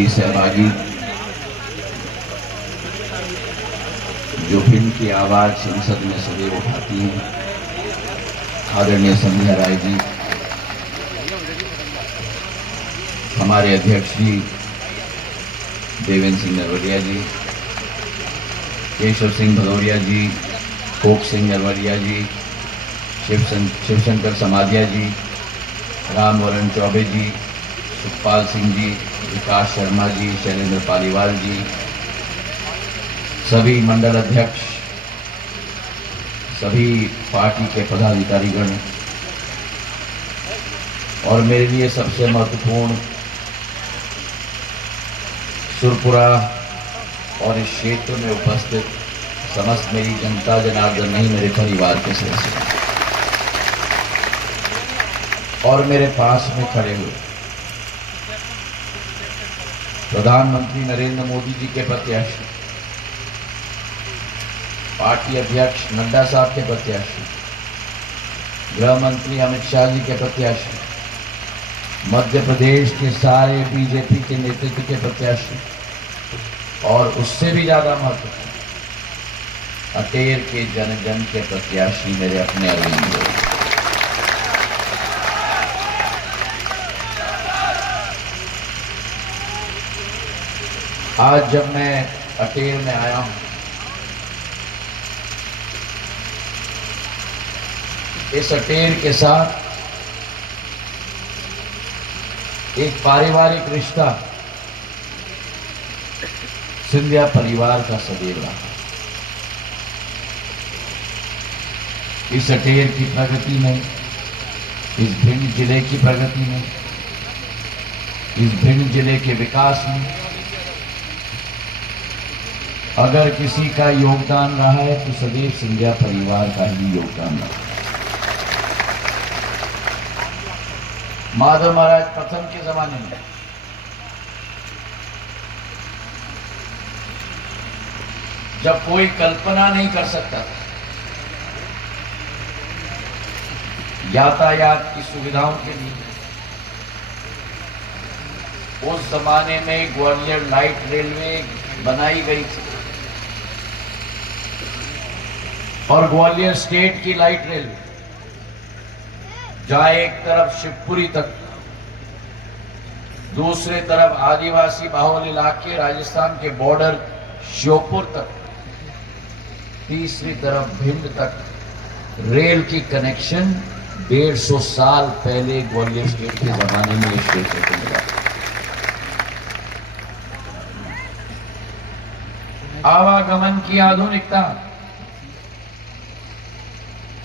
मेरी सहभागी जो भिंड की आवाज संसद में सदैव उठाती हैं, आदरणीय संध्या राय जी, हमारे अध्यक्ष जी देवेंद्र सिंह नरवरिया जी, केशव सिंह भदौरिया जी, कोक सिंह नरवरिया जी, शिवशंकर समाधिया जी, रामवरण चौबे जी, सुखपाल सिंह जी, विकास शर्मा जी, शैलेंद्र पालीवाल जी, सभी मंडल अध्यक्ष, सभी पार्टी के पदाधिकारीगण और मेरे लिए सबसे महत्वपूर्ण सुरपुरा और इस क्षेत्र में उपस्थित समस्त मेरी जनता जनार्दन नहीं मेरे परिवार के सदस्य और मेरे पास में खड़े हुए प्रधानमंत्री नरेंद्र मोदी जी के प्रत्याशी, पार्टी अध्यक्ष नड्डा साहब के प्रत्याशी, गृह मंत्री अमित शाह जी के प्रत्याशी, मध्य प्रदेश के सारे बीजेपी के नेतृत्व के प्रत्याशी और उससे भी ज्यादा महत्वपूर्ण अटेर के जन जन के प्रत्याशी मेरे अपने अरविंद लोग। आज जब मैं अटेर में आया हूं, इस अटेर के साथ एक पारिवारिक रिश्ता सिंधिया परिवार का सदैव रहा। इस अटेर की प्रगति में, इस भिंड जिले की प्रगति में, इस भिंड जिले के विकास में अगर किसी का योगदान रहा है तो सदैव सिंधिया परिवार का ही योगदान रहा। माधव महाराज प्रथम के जमाने में जब कोई कल्पना नहीं कर सकता था यातायात की सुविधाओं के लिए, उस जमाने में ग्वालियर लाइट रेलवे बनाई गई थी और ग्वालियर स्टेट की लाइट रेलवे जहां एक तरफ शिवपुरी तक, दूसरे तरफ आदिवासी बाहुल इलाके राजस्थान के बॉर्डर श्योपुर तक, तीसरी तरफ भिंड तक रेल की कनेक्शन 150 साल पहले ग्वालियर स्टेट के जमाने में इस क्षेत्र को मिला। आवागमन की आधुनिकता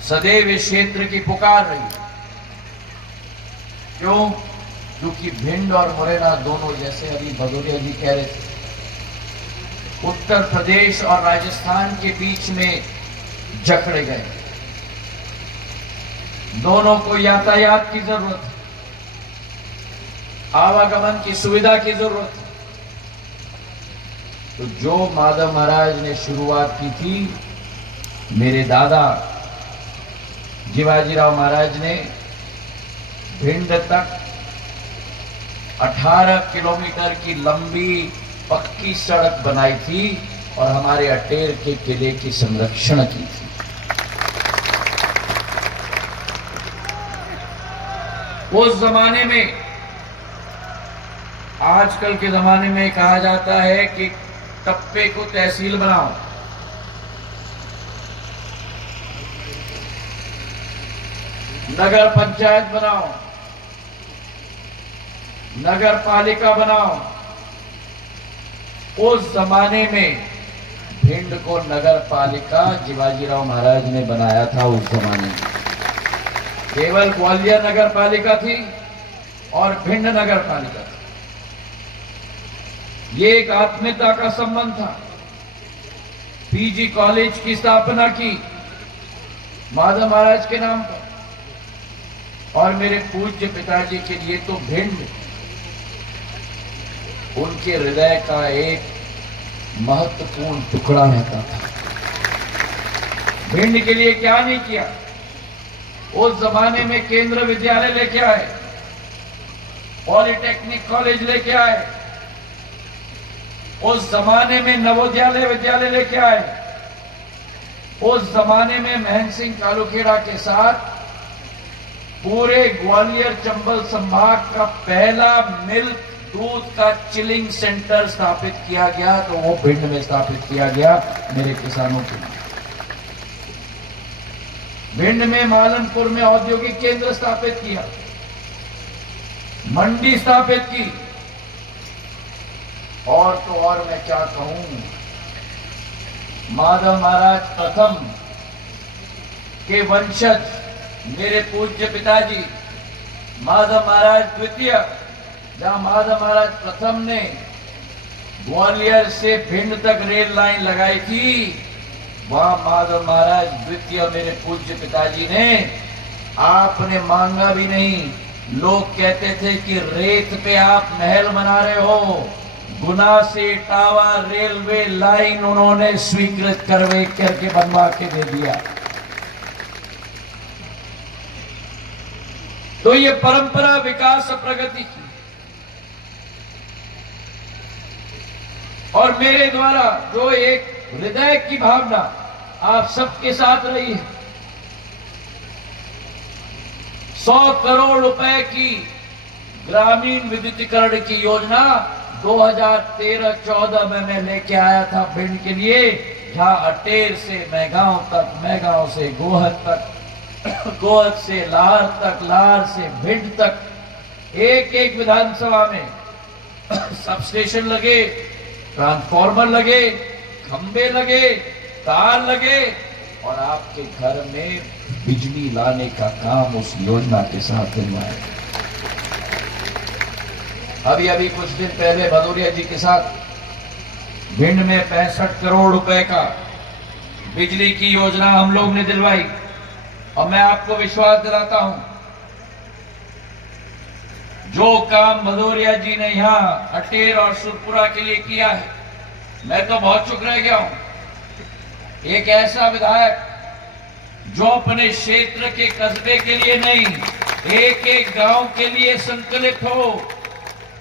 सदैव इस क्षेत्र की पुकार रही। क्यों? क्योंकि भिंड और मुरैना दोनों, जैसे अभी भदौरिया जी कह रहे थे, उत्तर प्रदेश और राजस्थान के बीच में जकड़े गए। दोनों को यातायात की जरूरत है, आवागमन की सुविधा की जरूरत है। तो जो माधव महाराज ने शुरुआत की थी, मेरे दादा जीवाजीराव महाराज ने भिंड तक 18 किलोमीटर की लंबी पक्की सड़क बनाई थी और हमारे अटेर के किले की संरक्षण की थी। उस जमाने में, आजकल के जमाने में कहा जाता है कि टप्पे को तहसील बनाओ, नगर पंचायत बनाओ, नगर पालिका बनाओ। उस जमाने में भिंड को नगर पालिका जीवाजीराव महाराज ने बनाया था। उस जमाने में केवल ग्वालियर नगर पालिका थी और भिंड नगर पालिका थी। ये एक आत्मीयता का संबंध था। पीजी कॉलेज की स्थापना की माधव महाराज के नाम पर और मेरे पूज्य पिताजी के लिए तो भिंड उनके हृदय का एक महत्वपूर्ण टुकड़ा रहता था। भिंड के लिए क्या नहीं किया। उस जमाने में केंद्र विद्यालय लेके आए, पॉलिटेक्निक कॉलेज लेके आए, उस जमाने में नवोदय विद्यालय लेके आए। उस जमाने में महेंद्र सिंह कालूखेड़ा के साथ पूरे ग्वालियर चंबल संभाग का पहला मिल्क दूध का चिलिंग सेंटर स्थापित किया गया, तो वो भिंड में स्थापित किया गया मेरे किसानों के लिए। भिंड में मालनपुर में औद्योगिक केंद्र स्थापित किया, मंडी स्थापित की, और तो और मैं क्या कहूं, माधव महाराज प्रथम के वंशज मेरे पूज्य पिताजी माधव महाराज द्वितीय, जहां माधव महाराज प्रथम ने ग्वालियर से भिंड तक रेल लाइन लगाई थी, वहां माधव महाराज द्वितीय मेरे पूज्य पिताजी ने, आपने मांगा भी नहीं, लोग कहते थे कि रेत पे आप महल बना रहे हो, गुना से इटावा रेलवे लाइन उन्होंने स्वीकृत करके बनवा के दे दिया। तो ये परंपरा विकास प्रगति की, और मेरे द्वारा जो एक हृदय की भावना आप सबके साथ रही है, 100 करोड़ रुपए की ग्रामीण विद्युतीकरण की योजना 2013-14 में मैं लेके आया था भिंड के लिए, जहां अटेर से मैगांव तक, मैगांव से गोहद तक, गोहद से लार तक, लार से भिंड तक, एक एक विधानसभा में सब स्टेशन लगे, ट्रांसफार्मर लगे, खंबे लगे, तार लगे, और आपके घर में बिजली लाने का काम उस योजना के साथ दिलवाया। अभी अभी कुछ दिन पहले भदौरिया जी के साथ भिंड में 65 करोड़ रुपए का बिजली की योजना हम लोग ने दिलवाई, और मैं आपको विश्वास दिलाता हूं, जो काम भदौरिया जी ने यहां अटेर और सुरपुरा के लिए किया है, मैं तो बहुत चुप रह गया हूं। एक ऐसा विधायक जो अपने क्षेत्र के कस्बे के लिए नहीं, एक एक गांव के लिए संकलित हो,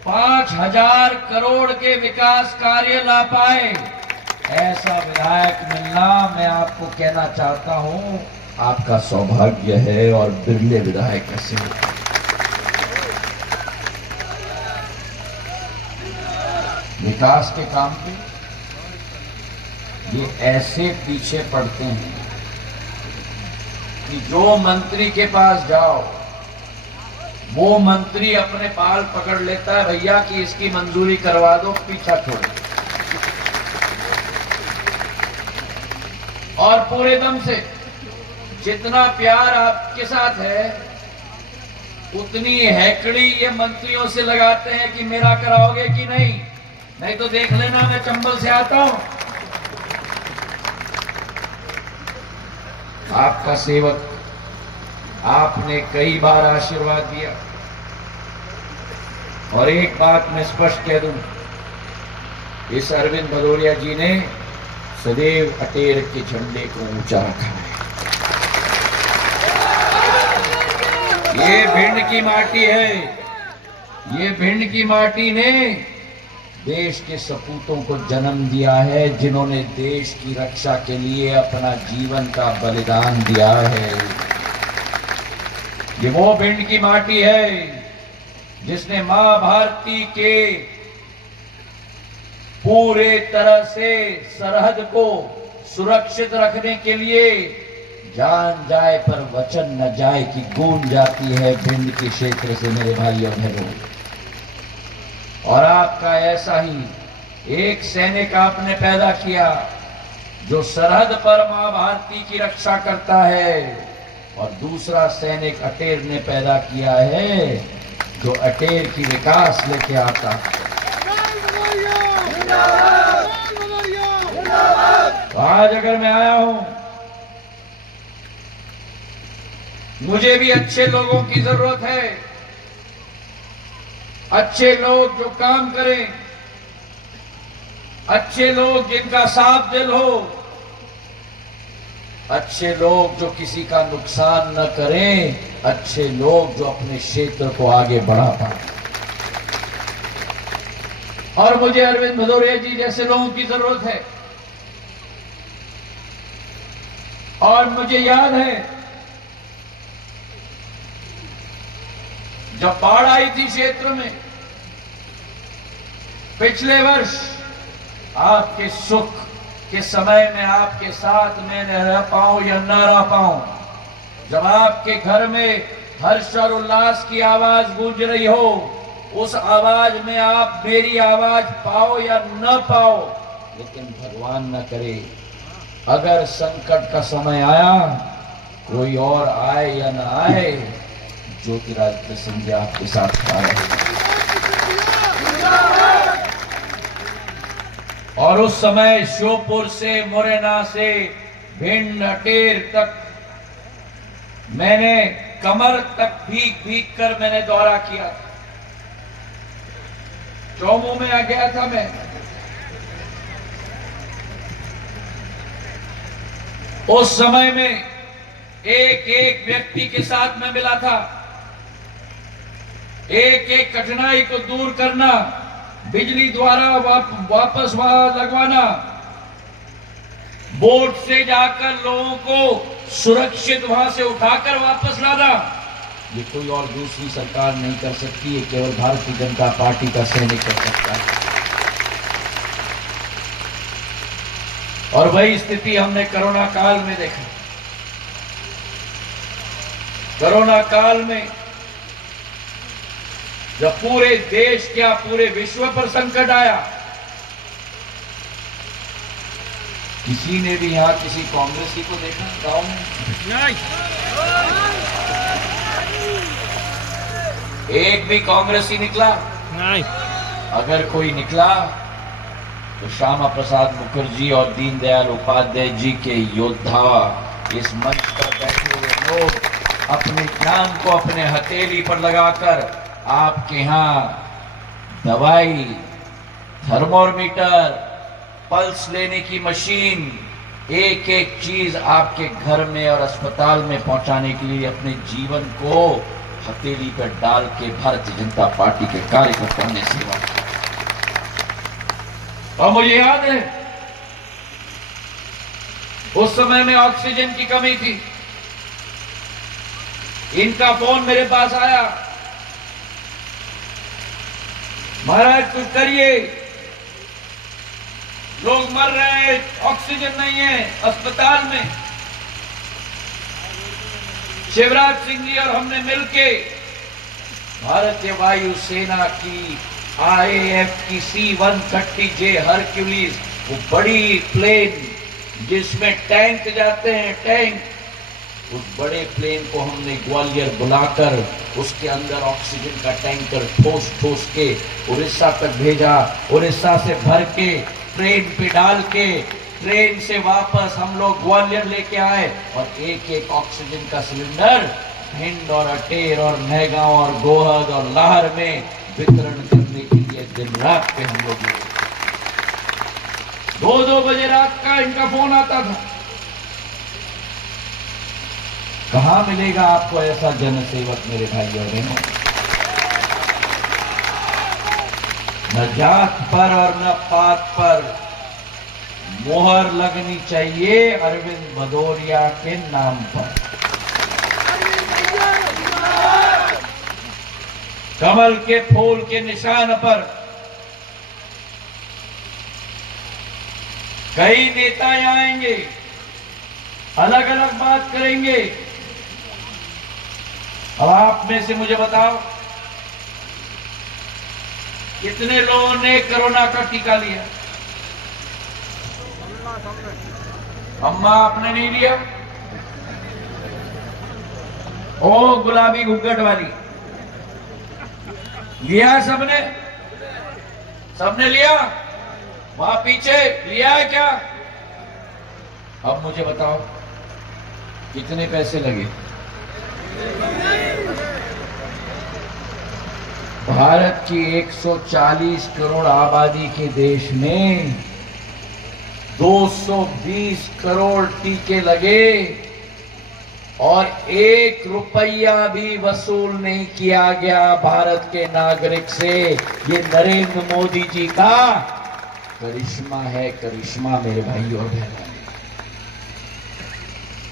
5000 करोड़ के विकास कार्य ला पाए, ऐसा विधायक मिलना, मैं आपको कहना चाहता हूं, आपका सौभाग्य है, और बिरले विधायक ऐसे होते हैं। विकास के काम पे ये ऐसे पीछे पड़ते हैं कि जो मंत्री के पास जाओ, वो मंत्री अपने बाल पकड़ लेता है, भैया कि इसकी मंजूरी करवा दो, पीछा छोड़ो, और पूरे दम से जितना प्यार आपके साथ है, उतनी हैकड़ी ये मंत्रियों से लगाते हैं कि मेरा कराओगे कि नहीं, नहीं तो देख लेना मैं चंबल से आता हूं। आपका सेवक, आपने कई बार आशीर्वाद दिया, और एक बात मैं स्पष्ट कह दूं, इस अरविंद भदौरिया जी ने सदैव अटेर के झंडे को ऊंचा रखा है। ये भिंड की माटी है, ये भिंड की माटी ने देश के सपूतों को जन्म दिया है, जिन्होंने देश की रक्षा के लिए अपना जीवन का बलिदान दिया है। ये वो भिंड की माटी है जिसने मां भारती के पूरे तरह से सरहद को सुरक्षित रखने के लिए जान जाए पर वचन न जाए की गूंज जाती है भिंड के क्षेत्र से मेरे भाई और बहनों। और आपका ऐसा ही एक सैनिक आपने पैदा किया जो सरहद पर मां भारती की रक्षा करता है, और दूसरा सैनिक अटेर ने पैदा किया है जो अटेर की विकास लेके आता है। तो आज अगर मैं आया हूं, मुझे भी अच्छे लोगों की जरूरत है, अच्छे लोग जो काम करें, अच्छे लोग जिनका साफ दिल हो, अच्छे लोग जो किसी का नुकसान न करें, अच्छे लोग जो अपने क्षेत्र को आगे बढ़ा पाए। और मुझे अरविंद भदौरिया जी जैसे लोगों की जरूरत है। और मुझे याद है जब बाढ़ आई थी क्षेत्र में पिछले वर्ष, आपके सुख के समय में आपके साथ मैं रह पाऊं या न रह पाऊं, जब आपके घर में हर्ष और उल्लास की आवाज गूंज रही हो, उस आवाज में आप मेरी आवाज पाओ या न पाओ, लेकिन भगवान न करे अगर संकट का समय आया, कोई और आए या न आए, ज्योतिरादित्य सिंधिया आपके साथ खड़ा रहे। और उस समय श्योपुर से, मुरैना से, भिंड, अटेर तक मैंने कमर तक भीग भीग कर मैंने दौरा किया। चौमू में आ गया था मैं। उस समय में एक एक व्यक्ति के साथ मैं मिला था। एक एक कठिनाई को दूर करना, बिजली द्वारा वापस वहां लगवाना, बोट से जाकर लोगों को सुरक्षित वहां से उठाकर वापस लाना, ये कोई और दूसरी सरकार नहीं कर सकती है, केवल भारतीय जनता पार्टी का सैनिक कर सकता है। और वही स्थिति हमने कोरोना काल में देखा। कोरोना काल में जब पूरे देश क्या पूरे विश्व पर संकट आया, किसी ने भी यहां किसी कांग्रेसी को देखा गांव में? नहीं। एक भी कांग्रेसी निकला? नहीं। अगर कोई निकला तो श्यामा प्रसाद मुखर्जी और दीनदयाल उपाध्याय जी के योद्धा, इस मंच पर बैठे हुए लोग अपने जान को अपने हथेली पर लगाकर आपके यहां दवाई, थर्मोमीटर, पल्स लेने की मशीन, एक एक चीज आपके घर में और अस्पताल में पहुंचाने के लिए अपने जीवन को हथेली पर डाल के भारतीय जनता पार्टी के कार्यकर्ताओं ने सेवा की। और मुझे याद है उस समय में ऑक्सीजन की कमी थी। इनका फोन मेरे पास आया, महाराज कुछ करिए, लोग मर रहे हैं, ऑक्सीजन नहीं है अस्पताल में। शिवराज सिंह जी और हमने मिलके भारतीय वायु सेना की IAF की C-130J हरक्यूलिस, वो बड़ी प्लेन जिसमें टैंक जाते हैं, टैंक, उस बड़े प्लेन को हमने ग्वालियर बुलाकर उसके अंदर ऑक्सीजन का टैंकर ठोस ठोस के उड़ीसा तक भेजा। उड़ीसा से भर के ट्रेन पे डाल के ट्रेन से वापस हम लोग ग्वालियर लेके आए और एक एक ऑक्सीजन का सिलेंडर भिंड और अटेर और नहगांव और गोहद और लाहर में वितरण करने के लिए दिन रात पे हम लोग 2-2 बजे रात का इनका फोन आता था। कहां मिलेगा आपको ऐसा जनसेवक मेरे भाई और बहनों? न जात पर और न पात पर मोहर लगनी चाहिए अरविंद भदौरिया के नाम पर। कमल के फूल के निशान पर कई नेता आएंगे, अलग अलग बात करेंगे। अब आप में से मुझे बताओ कितने लोगों ने कोरोना का टीका लिया? अम्मा आपने नहीं लिया? ओ गुलाबी घुग्गट वाली, लिया सबने? सबने लिया? वहां पीछे लिया है क्या? अब मुझे बताओ कितने पैसे लगे? भारत की 140 करोड़ आबादी के देश में 220 करोड़ टीके लगे। और 1 रुपया भी वसूल नहीं किया गया भारत के नागरिक से। ये नरेंद्र मोदी जी का करिश्मा है, करिश्मा मेरे भाई और बहनों।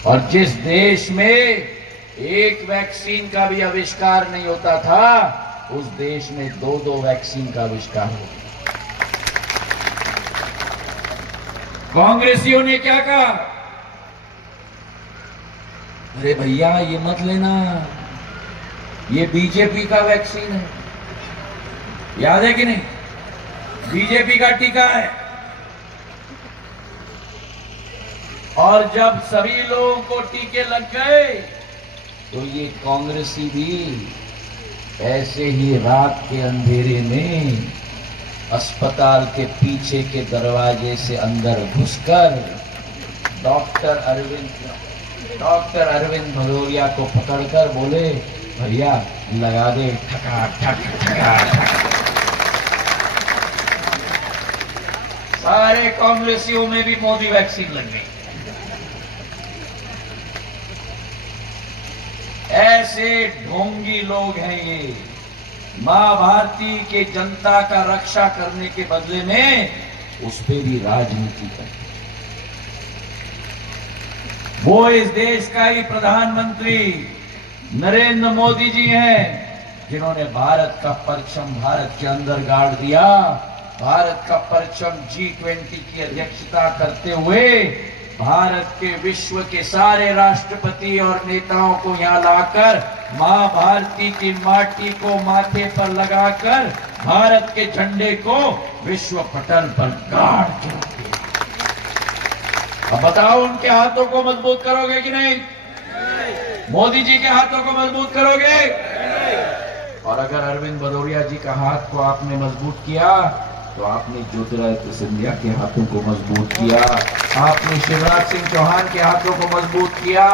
और जिस देश में एक वैक्सीन का भी आविष्कार नहीं होता था, उस देश में 2-2 वैक्सीन का आविष्कार हो गया। कांग्रेसियों ने क्या कहा? अरे भैया ये मत लेना, ये बीजेपी का वैक्सीन है। याद है कि नहीं? बीजेपी का टीका है। और जब सभी लोगों को टीके लग गए तो ये कांग्रेसी भी ऐसे ही रात के अंधेरे में अस्पताल के पीछे के दरवाजे से अंदर घुसकर डॉक्टर अरविंद भदौरिया को पकड़कर बोले, भैया लगा दे, ठका ठक ठका ठक। सारे कांग्रेसियों में भी मोदी वैक्सीन लग गई। ऐसे ढोंगी लोग हैं ये। मां भारती के जनता का रक्षा करने के बदले में उस पर भी राजनीति करते। वो इस देश का ही प्रधानमंत्री नरेंद्र मोदी जी हैं, जिन्होंने भारत का परचम भारत के अंदर गाड़ दिया। भारत का परचम G20 की अध्यक्षता करते हुए भारत के विश्व के सारे राष्ट्रपति और नेताओं को यहां लाकर मां भारती की माटी को माथे पर लगाकर भारत के झंडे को विश्व पटल पर गाड़ के रखे। अब बताओ, उनके हाथों को मजबूत करोगे कि नहीं? मोदी जी के हाथों को मजबूत करोगे? और अगर अरविंद भदौरिया जी का हाथ को आपने मजबूत किया तो आपने ज्योतिरादित्य सिंधिया के हाथों को मजबूत किया, आपने शिवराज सिंह चौहान के हाथों को मजबूत किया,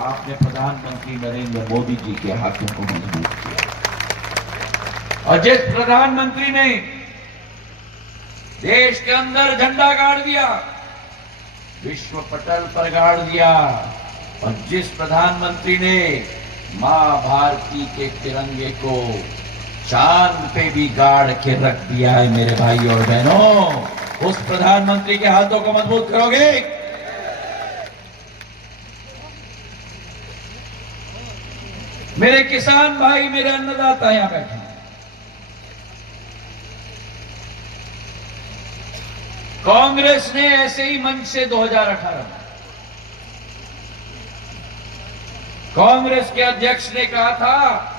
आपने प्रधानमंत्री नरेंद्र मोदी जी के हाथों को मजबूत किया। और जिस प्रधानमंत्री ने देश के अंदर झंडा गाड़ दिया, विश्व पटल पर गाड़ दिया, और जिस प्रधानमंत्री ने मां भारती के तिरंगे को चांद पे भी गाड़ के रख दिया है, मेरे भाई और बहनों, उस प्रधानमंत्री के हाथों को मजबूत करोगे? मेरे किसान भाई, मेरे अन्नदाता यहां बैठे हैं। कांग्रेस ने ऐसे ही मंच से 2018 में कांग्रेस के अध्यक्ष ने कहा था,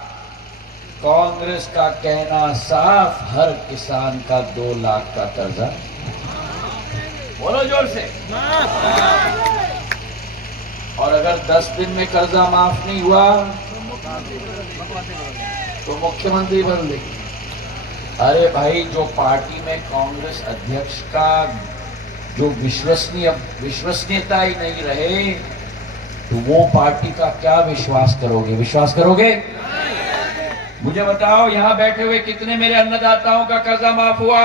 कांग्रेस का कहना साफ, हर किसान का 2 लाख का कर्जा। बोलो जोर से। और अगर 10 दिन में कर्जा माफ नहीं हुआ तो मुख्यमंत्री बदल देंगे। अरे भाई, जो पार्टी में कांग्रेस अध्यक्ष का जो विश्वसनीयता ही नहीं रहे, तो वो पार्टी का क्या विश्वास करोगे? विश्वास करोगे? मुझे बताओ, यहां बैठे हुए कितने मेरे अन्नदाताओं का कर्जा माफ हुआ?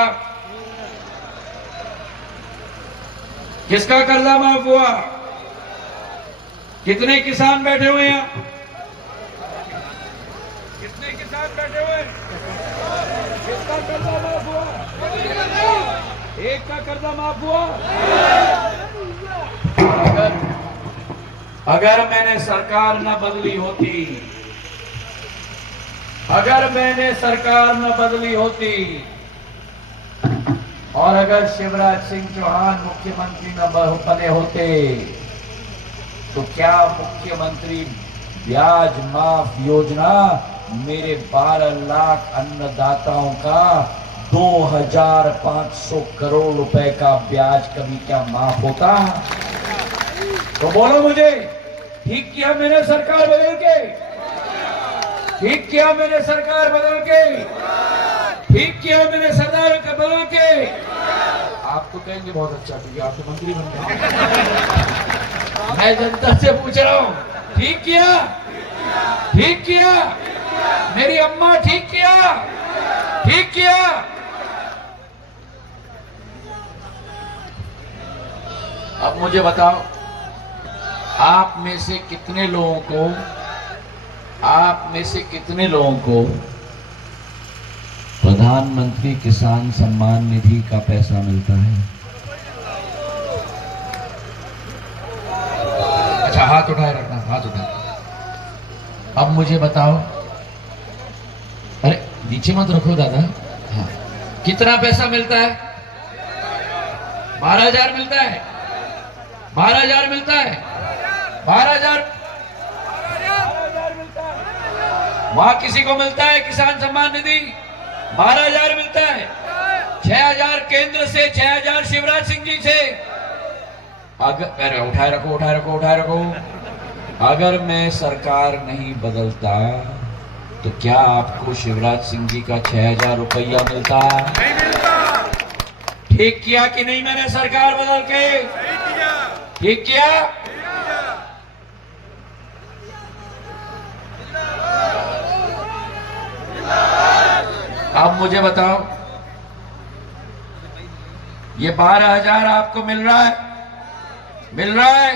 किसका कर्जा माफ हुआ? कितने किसान बैठे हुए हैं? कितने किसान बैठे हुए? किसका कर्जा माफ हुआ? एक का कर्जा माफ हुआ? अगर मैंने सरकार न बदली होती, अगर मैंने सरकार न बदली होती, और अगर शिवराज सिंह चौहान मुख्यमंत्री न बने होते, तो क्या मुख्यमंत्री ब्याज माफ योजना मेरे 12 लाख अन्नदाताओं का 2500 करोड़ रुपए का ब्याज कभी क्या माफ होता? तो बोलो मुझे, ठीक किया मैंने सरकार बदल के? ठीक किया मैंने सरकार बदल के? ठीक किया मैंने सरदार का बदल के? आप तो कहेंगे बहुत अच्छा किया, आप तो मंत्री बन गए। मैं जनता से पूछ रहा हूं, ठीक किया? ठीक किया? मेरी अम्मा ठीक किया? ठीक किया? अब मुझे बताओ, आप में से कितने लोगों को प्रधानमंत्री किसान सम्मान निधि का पैसा मिलता है? अच्छा, हाथ उठाए रखना, हाथ उठाए। अब मुझे बताओ, अरे नीचे मत रखो दादा। हाँ, कितना पैसा मिलता है? 12,000 मिलता है। 12,000 मिलता है। 12,000 मिलता है। वहां किसी को मिलता है किसान सम्मान निधि? 12,000 मिलता है। 6,000 केंद्र से, 6,000 शिवराज सिंह जी से। अगर उठाए रखो। अगर मैं सरकार नहीं बदलता तो क्या आपको शिवराज सिंह जी का 6,000 रुपया मिलता? नहीं मिलता। ठीक किया कि नहीं मैंने सरकार बदल के? ठीक किया। अब मुझे बताओ, ये 12,000 आपको मिल रहा है? मिल रहा है?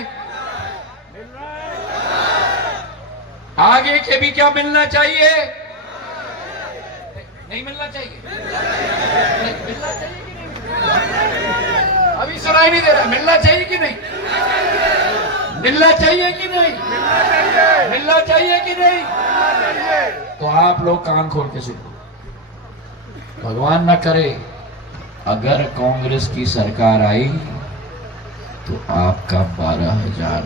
आगे के भी क्या मिलना चाहिए? नहीं मिलना चाहिए? मिलना चाहिए कि नहीं? अभी सुनाई नहीं दे रहा। मिलना चाहिए कि नहीं? मिलना चाहिए कि नहीं? मिलना चाहिए कि नहीं? तो आप लोग कान खोल के सुनो। भगवान न करे अगर कांग्रेस की सरकार आई तो आपका 12,000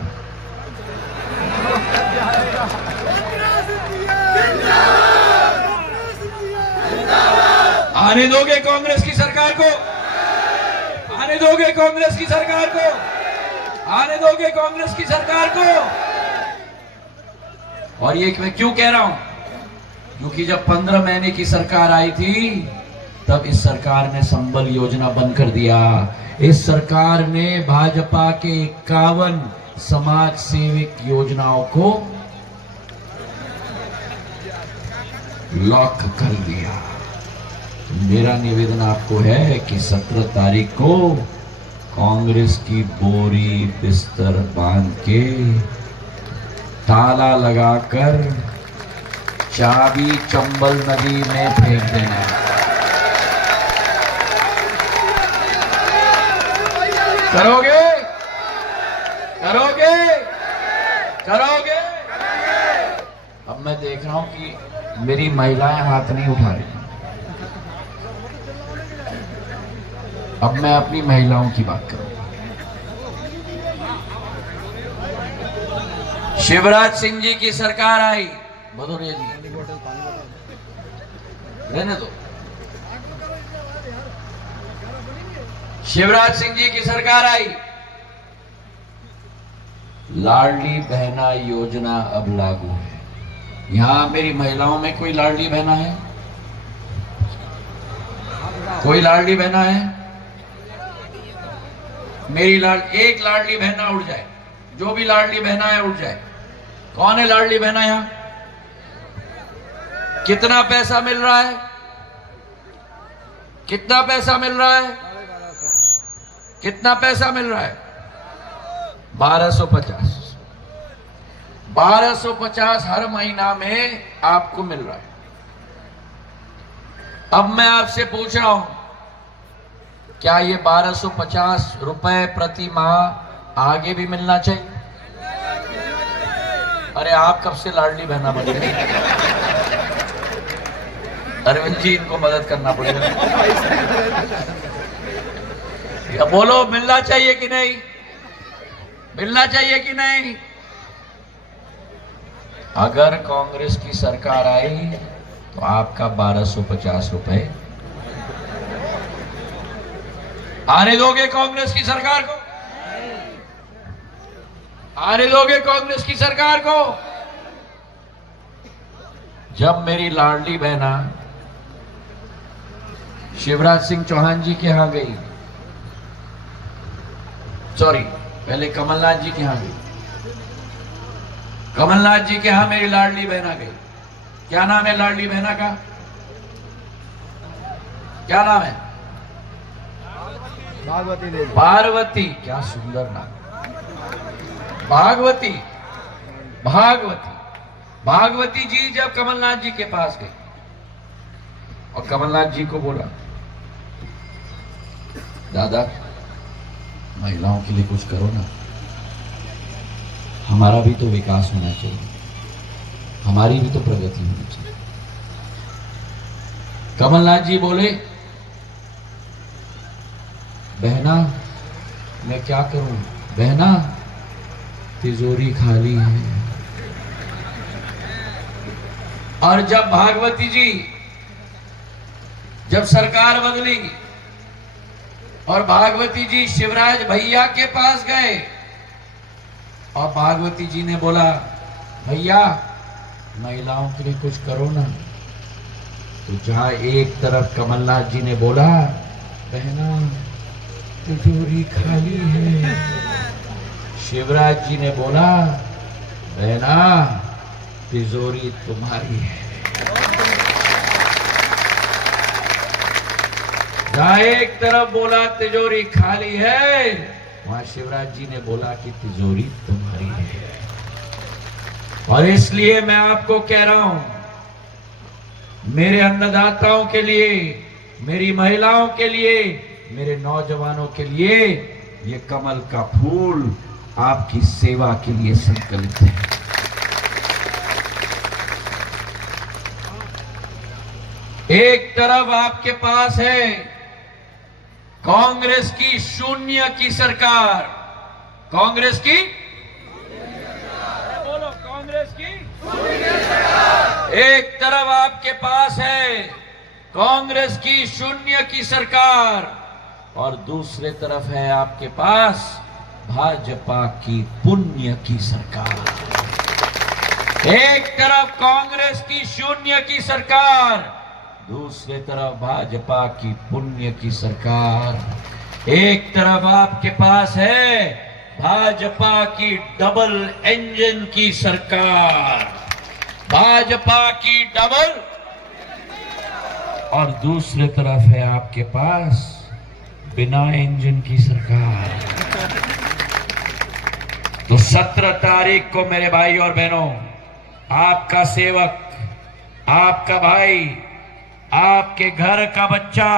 आने दोगे कांग्रेस की सरकार को? आने दोगे कांग्रेस की सरकार को? आने दोगे कांग्रेस की सरकार को? और ये मैं क्यों कह रहा हूं? क्योंकि जब 15 महीने की सरकार आई थी तब इस सरकार ने संबल योजना बंद कर दिया। इस सरकार ने भाजपा के 51 समाज सेविक योजनाओं को लॉक कर दिया। मेरा निवेदन आपको है कि 17 तारीख को कांग्रेस की बोरी बिस्तर बांध के ताला लगाकर चाबी चंबल नदी में फेंक देना। करोगे? करोगे? करोगे? अब मैं देख रहा हूं कि मेरी महिलाएं हाथ नहीं उठा रही। अब मैं अपनी महिलाओं की बात करूंगा। शिवराज सिंह जी की सरकार आई। भदौरिया जी रहने दो। शिवराज सिंह जी की सरकार आई, लाडली बहना योजना अब लागू है। यहां मेरी महिलाओं में कोई लाडली बहना है? कोई लाडली बहना है? मेरी एक लाडली बहना उठ जाए। जो भी लाडली बहना है उठ जाए। कौन है लाडली बहना यहां? कितना पैसा मिल रहा है? कितना पैसा मिल रहा है? कितना पैसा मिल रहा है? 1250। 1250 हर महीना में आपको मिल रहा है। अब मैं आपसे पूछ रहा हूं, क्या ये 1250 रुपए प्रति माह आगे भी मिलना चाहिए? अरे आप कब से लाडली बहना बन गए? अरविंद जी, इनको मदद करना पड़ेगा। या बोलो, मिलना चाहिए कि नहीं? मिलना चाहिए कि नहीं? अगर कांग्रेस की सरकार आई तो आपका 1250 रुपए आने दोगे कांग्रेस की सरकार को? आने दोगे कांग्रेस की सरकार को? जब मेरी लाडली बहना शिवराज सिंह चौहान जी के यहां गई, सॉरी पहले कमलनाथ जी के यहां गई, कमलनाथ जी के यहां मेरी लाडली बहना गई। क्या नाम है लाडली बहना का? क्या नाम है? पार्वती देवी। पार्वती, क्या सुंदर नाम। भागवती भागवती भागवती जी जब कमलनाथ जी के पास गई और कमलनाथ जी को बोला, दादा महिलाओं के लिए कुछ करो ना, हमारा भी तो विकास होना चाहिए, हमारी भी तो प्रगति होनी चाहिए। कमलनाथ जी बोले, बहना मैं क्या करूं, बहना तिजोरी खाली है। और जब भागवती जी जब सरकार बदली और भागवती जी शिवराज भैया के पास गए और भागवती जी ने बोला, भैया महिलाओं के लिए कुछ करो ना, तो जहां एक तरफ कमलनाथ जी ने बोला, बहना तिजोरी खाली है, शिवराज जी ने बोला, बहना तिजोरी तुम्हारी है। जहां एक तरफ बोला तिजोरी खाली है, वहां शिवराज जी ने बोला कि तिजोरी तुम्हारी है। और इसलिए मैं आपको कह रहा हूं, मेरे अन्नदाताओं के लिए, मेरी महिलाओं के लिए, मेरे नौजवानों के लिए ये कमल का फूल आपकी सेवा के लिए संकल्पित है। एक तरफ आपके पास है कांग्रेस की शून्य की सरकार, कांग्रेस की, बोलो कांग्रेस की, एक तरफ आपके पास है कांग्रेस की शून्य की सरकार और दूसरे तरफ है आपके पास भाजपा की पुण्य की सरकार। एक तरफ कांग्रेस की शून्य की सरकार, दूसरे तरफ भाजपा की पुण्य की सरकार। एक तरफ आपके पास है भाजपा की डबल इंजन की सरकार, भाजपा की डबल, और दूसरे तरफ है आपके पास बिना इंजन की सरकार। तो 17 तारीख को मेरे भाई और बहनों, आपका सेवक, आपका भाई, आपके घर का बच्चा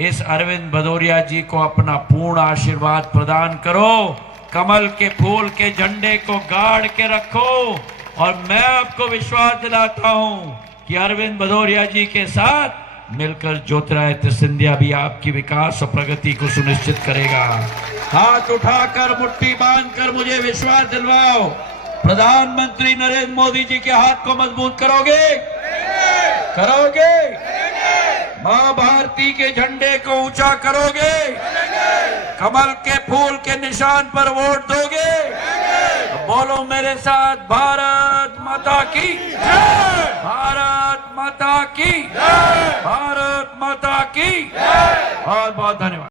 इस अरविंद भदौरिया जी को अपना पूर्ण आशीर्वाद प्रदान करो, कमल के फूल के झंडे को गाड़ के रखो। और मैं आपको विश्वास दिलाता हूं कि अरविंद भदौरिया जी के साथ मिलकर ज्योतिरादित्य सिंधिया भी आपकी विकास और प्रगति को सुनिश्चित करेगा। हाथ उठाकर मुट्ठी बांधकर मुझे विश्वास दिलवाओ, प्रधानमंत्री नरेंद्र मोदी जी के हाथ को मजबूत करोगे? करोगे? मां भारती के झंडे को ऊंचा करोगे? कमल के फूल के निशान पर वोट दोगे? तो बोलो मेरे साथ, भारत माता की जय, भारत माता की जय, भारत माता की जय। बहुत बहुत धन्यवाद।